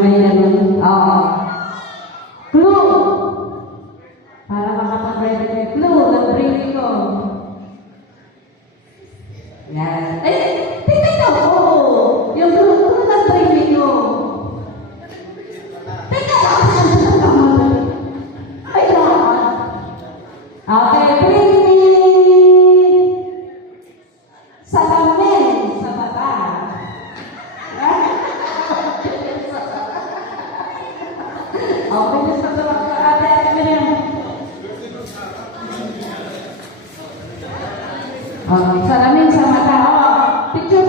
may ganun. Oo. Clue! Para makapag-ready kayo. Clue, nag-bring ko. Yan. Eh, teka oo. Yung clue, nag-bring ko. Teka lang. Ay, lahat. Okay, bring me salamin sa mata. Okay, gusto ko ate mo yan. Okay, salamin sa mata. Oh, picture.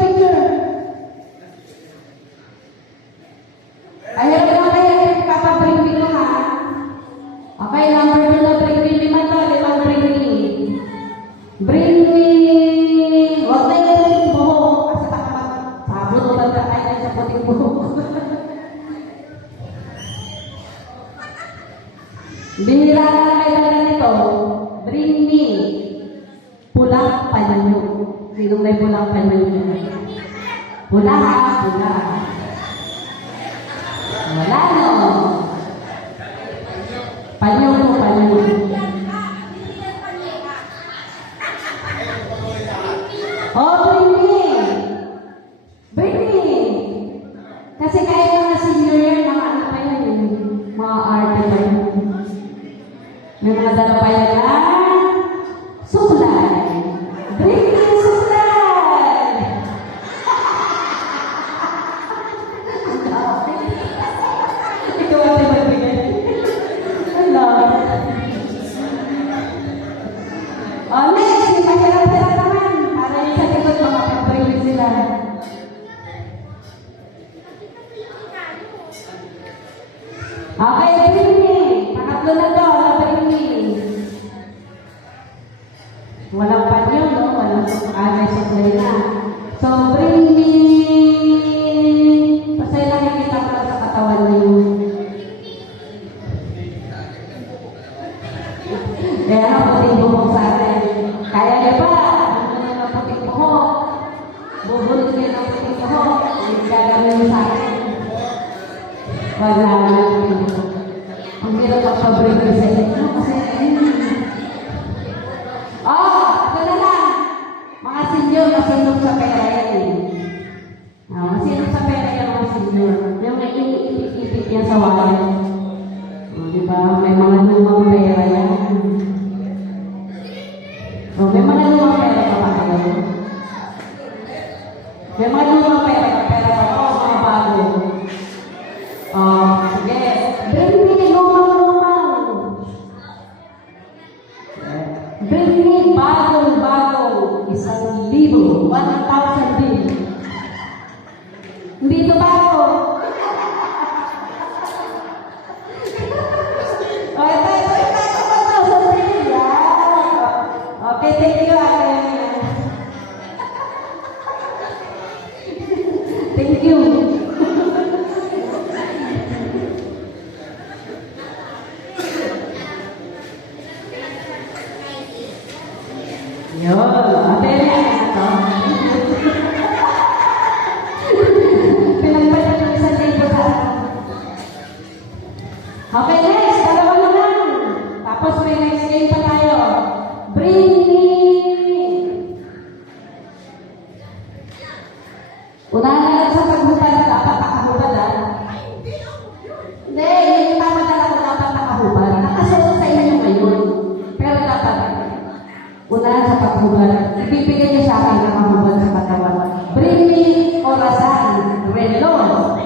Ayaw na kayo, papabring ko ha. Okay, number 2 na bring me. 5 bring me. Bring me. Huwag na yung puting buhok. Kasi takpat. Sabot lang na tayo sa puting buhok. Bihira na kayo na ganito. Bring me. Pulang panyo. Sino may pulang panyo? Pula ha? Pula. Wala no. Panyo. Oh, bring me. Kasi kaya mga senior yan, mga ano pa yan, mga arte pa yan. May mga dala pa yan na suklay. Bring me suklay. Ikaw ate magbigay. Hello. Oh, next, mahirap-hirap naman. Para yung sa likod, makapag-bring sila. Okay, bring me. Pangatlo na to, bring me. Walang panyo, no? Walang may suklay na. So, bring me. Basta yung nakikita ko lang sa katawan niyo. Kaya na, puting buhok sa atin. Kaya niyo pa, bubunin ng puting buhok. Bubunin niyo ng puting buhok. Yung gagawin niyo sa atin. Wala na puting buhok. Ang hirap magpabring ko sa inyo. Kasi, ito na lang. Mga senior, masinok sa pera yan. Masinok sa pera yan mga senior. Yung may ipit-ipit yan sa wallet. Diba? May mga lumang pera yan. May mga lumang pera pa ba kayo? May mga lumang pera pa o mga bago? Sige. Bring me lumang. Bring me bagong-bago. 1,000 bill. Hindi ito bago. Okay, thank you, ate. Thank you. Yun. Ate, ito. Pinagpalit yung 1,000 sa okay, next. Dalawa na lang. Tapos may next game pa tayo. Bring me. Unahan na lang sa paghubad. Dapat nakahubad, ha? Hindi, yung tama na lang dapat nakahubad. Nakasuot sa inyo ngayon. Pero dapat, unahan sa paghubad. Ibibigay niyo sa akin nakahubad sa katawan. Bring me orasan. Reloj.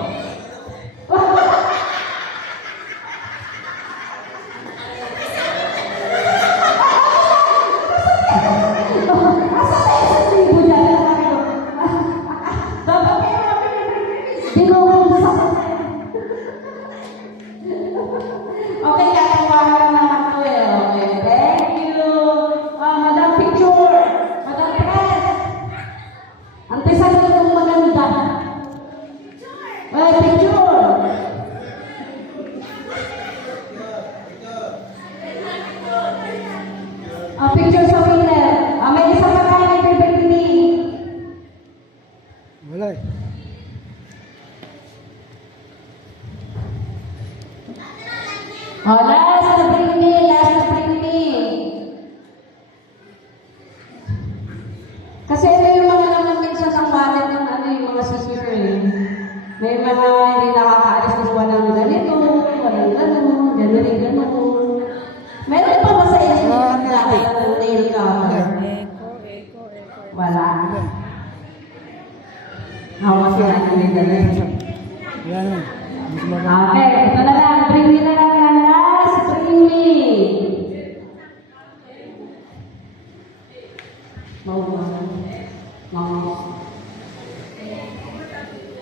Oh, last na bring me, last na bring me. Kasi ito yung mga naman minsan ang wallet ng ano yung mga sister eh. May mga hindi nakakaalis ng walang ganito, walang gano'n, gano'n. Meron pa ba sa inyo yung nakakita ng nail cover? Wala. Hawas na lang yung gano'n. Okay, ito na lang. Bring me na lang ang last. Bring me.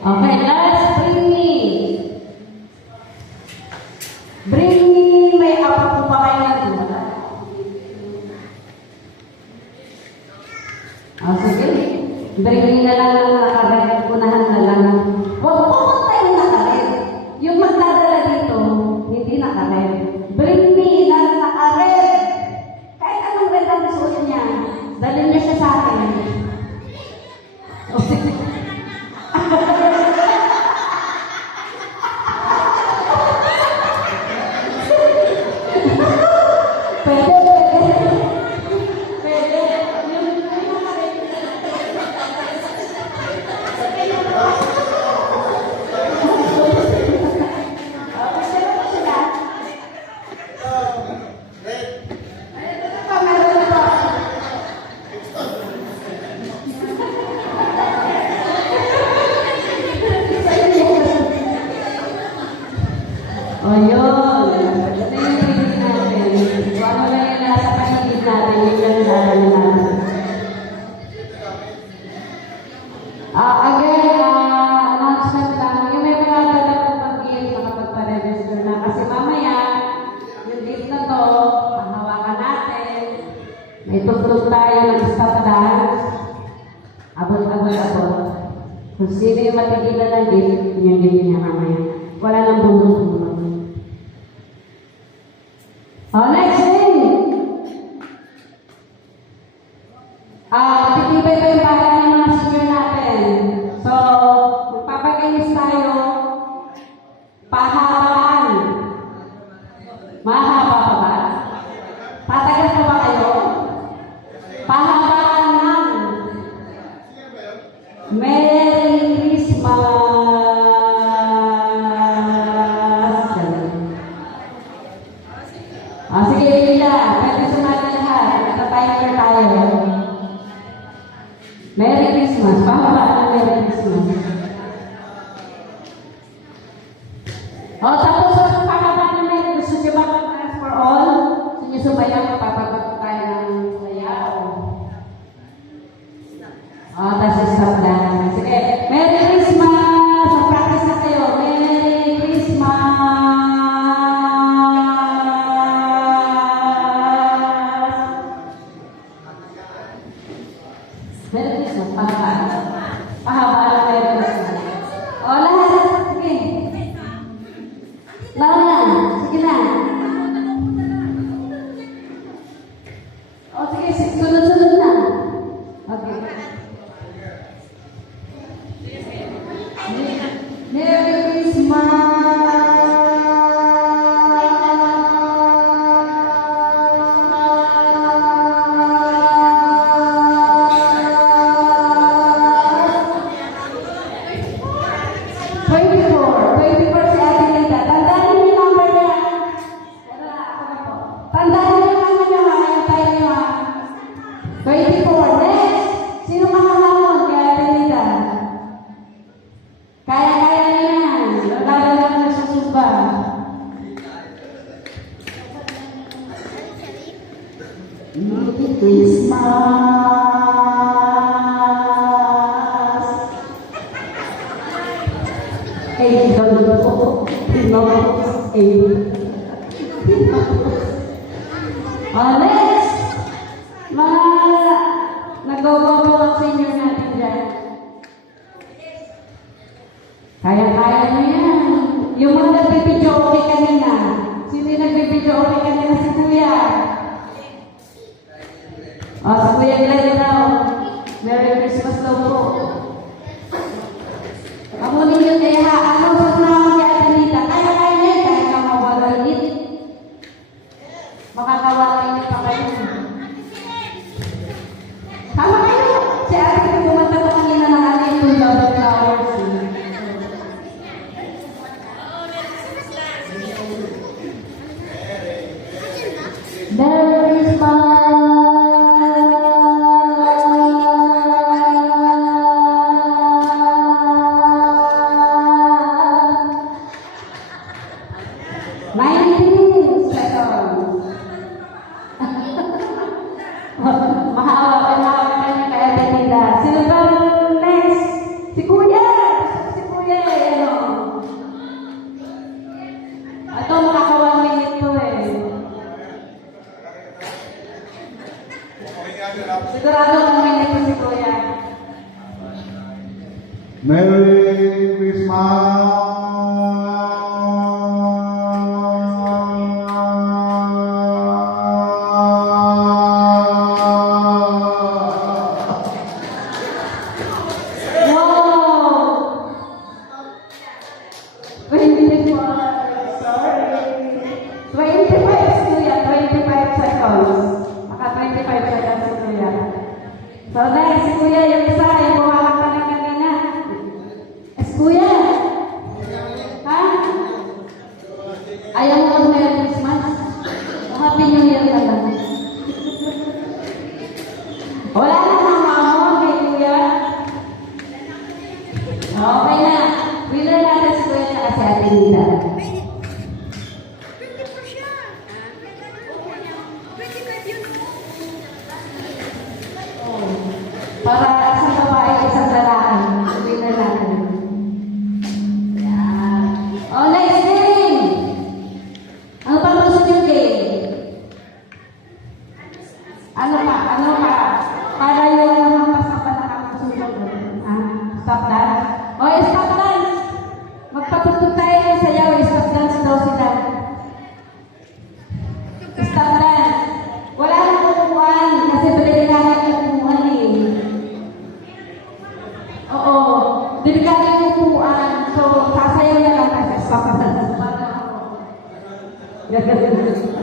Okay, last. Bring me. Bring me. May apo po pa kayo na doon. Sige. Bring me na lang ang nakaret. Unahan na lang. Huwag po tayo nakaret. Yung magdadala dito, hindi nakaret. Bring me na nakaret. Kahit anong red ang suot niya, dalhin niya siya sa akin. O sige. O yun. Ito yung pili natin. Kung ano lang yung nasa paligid natin, yung gandaan natin. Again, announcement lang. Yung may mga talagang pag-gift, makapagpa-register na. Kasi mamaya, yung gift na to, hahawakan natin. May tutrog tayo ng stop dance. Abot. Kung sino yung matigilan ng gift, yung gift niya mamaya. Wala nang bulong. Oh, next thing. Matitibay pa yung bahay ng mga senior natin. So, magpapaginis tayo. Pahabaan. Mahaba pa ba? Tatagal pa ba kayo? Pahabaan ng Merry Christmas. Sige, Lila. Pwede sumali lahat. Nata-timer tayo. Merry Christmas. Pahabaan ng Merry Christmas. Tapos sa pahabaan ng Merry Christmas, yung mga plans for all, sinyo sumayaw, papapatok tayo ng sayaw. Tapos stop lang. Sige, Merry Christmas! Mag-practice na kayo. Merry Christmas! Merry Christmas, pahabaan. Pahabaan ng Merry Christmas. Lahat. Sige. Lahat na. Sige na. Sige. Sunod-sunod na. Okay. Merry Christmas! Next, mga nag-go-go ang senior natin dyan. Kaya-kaya nyo yan. Yung mga nagbibidyo okay kanina. Sino yung nagbibidyo okay kanina? Si Kuya. Si Kuya Glenn daw. Merry Christmas daw po. Amunin yun eh ha. Ano sa naman kay Adelita? Kaya-kaya niya. Kaya ka mawalanit. 19 seconds. Mahawa ka niya kaya Benita. Sino ba next? Si Kuya! Si Kuya eh, ano? Ito, makaka 1 minute to eh. Sigurado 1 minute to si Kuya. Merry Christmas! Wow! 25, sorry. 25 si Kuya, 25 seconds. Maka 25 seconds si Kuya. So next, si Kuya, yung isa, yung bumamak ka ng kanina. Es Kuya! Ha? Ayaw mo mag Merry Christmas? O Happy New Year ka lang? Wala na mama mo, kay Kuya. Okay na. Winner natin si Kuya at si Ate Nita. Para isang babae, isang lalaki. Winner natin. Yan. Oh, next game! Ano pa gusto niyo game? Ano pa? Ano pa? Para yung hampas na pa nakakasunod. Stop dance? Oh, stop dance! Magpaputog tayo ng sayaw. Stop dance daw sila. Stop dance. Wala nang kukuhaan kasi delikado yung kukuhaan eh. Oo. Delikado yung kukuhaan. So, sasayaw na lang kasi stop dance. Gagawin.